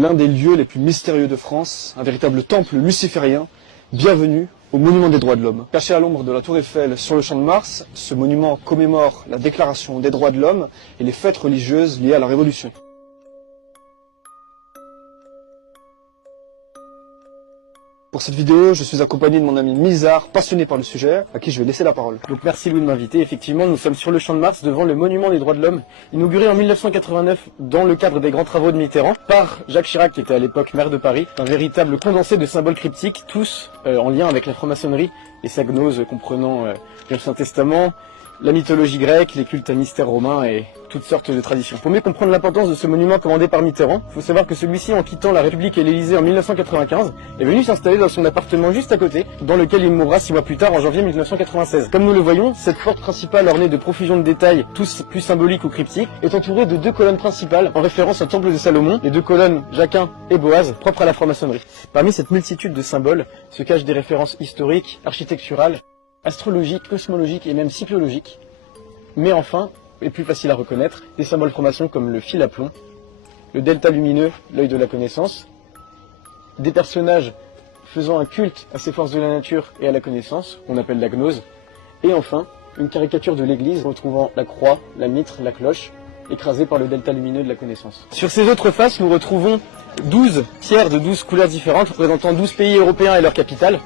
L'un des lieux les plus mystérieux de France, un véritable temple luciférien. Bienvenue au Monument des droits de l'homme. Caché à l'ombre de la Tour Eiffel sur le Champ de Mars, ce monument commémore la Déclaration des droits de l'homme et les fêtes religieuses liées à la Révolution. Pour cette vidéo, je suis accompagné de mon ami Mizar, passionné par le sujet, à qui je vais laisser la parole. Donc merci Louis de m'inviter. Effectivement, nous sommes sur le Champ de Mars devant le Monument des droits de l'homme, inauguré en 1989 dans le cadre des grands travaux de Mitterrand par Jacques Chirac, qui était à l'époque maire de Paris. Un véritable condensé de symboles cryptiques, tous en lien avec la franc-maçonnerie et sa gnose comprenant l'Ancien Testament, la mythologie grecque, les cultes à mystère romain et toutes sortes de traditions. Pour mieux comprendre l'importance de ce monument commandé par Mitterrand, il faut savoir que celui-ci, en quittant la République et l'Élysée en 1995, est venu s'installer dans son appartement juste à côté, dans lequel il mourra 6 mois plus tard, en janvier 1996. Comme nous le voyons, cette porte principale ornée de profusion de détails, tous plus symboliques ou cryptiques, est entourée de 2 colonnes principales, en référence au temple de Salomon, les 2 colonnes Jacquin et Boaz, propres à la franc-maçonnerie. Parmi cette multitude de symboles se cachent des références historiques, architecturales, astrologiques, cosmologiques et même cyclologiques. Mais enfin, et plus facile à reconnaître, des symboles francs-maçons comme le fil à plomb, le delta lumineux, l'œil de la connaissance, des personnages faisant un culte à ces forces de la nature et à la connaissance, qu'on appelle la gnose, et enfin, une caricature de l'église retrouvant la croix, la mitre, la cloche, écrasée par le delta lumineux de la connaissance. Sur ces autres faces, nous retrouvons 12 pierres de 12 couleurs différentes, représentant 12 pays européens et leurs capitales,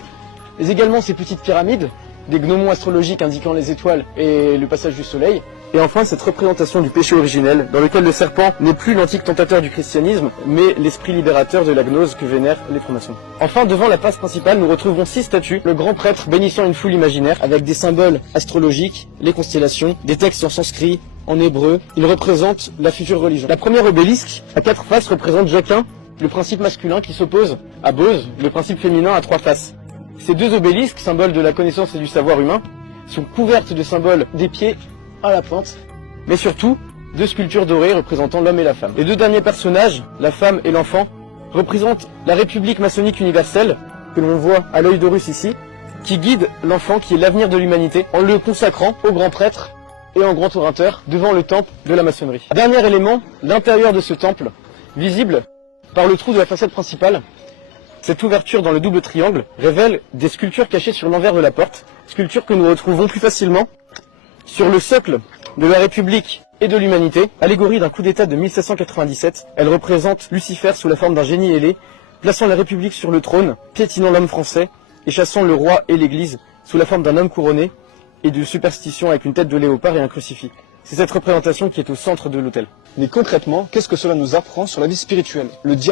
mais également ces petites pyramides, des gnomons astrologiques indiquant les étoiles et le passage du soleil, et enfin cette représentation du péché originel, dans lequel le serpent n'est plus l'antique tentateur du christianisme, mais l'esprit libérateur de la gnose que vénèrent les francs-maçons. Enfin, devant la face principale, nous retrouvons 6 statues, le grand prêtre bénissant une foule imaginaire, avec des symboles astrologiques, les constellations, des textes en sanskrit, en hébreu. Ils représentent la future religion. La première obélisque, à 4 faces, représente Jacquin, le principe masculin qui s'oppose à Boaz, le principe féminin à 3 faces. Ces 2 obélisques, symboles de la connaissance et du savoir humain, sont couvertes de symboles des pieds à la pointe, mais surtout 2 sculptures dorées représentant l'homme et la femme. Les 2 derniers personnages, la femme et l'enfant, représentent la République maçonnique universelle, que l'on voit à l'œil d'Horus ici, qui guide l'enfant qui est l'avenir de l'humanité, en le consacrant au grand prêtre et en grand orateur devant le temple de la maçonnerie. Dernier élément, l'intérieur de ce temple, visible par le trou de la façade principale. Cette ouverture dans le double triangle révèle des sculptures cachées sur l'envers de la porte, sculptures que nous retrouvons plus facilement sur le socle de la République et de l'humanité. Allégorie d'un coup d'État de 1797, elle représente Lucifer sous la forme d'un génie ailé, plaçant la République sur le trône, piétinant l'homme français et chassant le roi et l'Église sous la forme d'un homme couronné et de superstition avec une tête de léopard et un crucifix. C'est cette représentation qui est au centre de l'autel. Mais concrètement, qu'est-ce que cela nous apprend sur la vie spirituelle? Le diable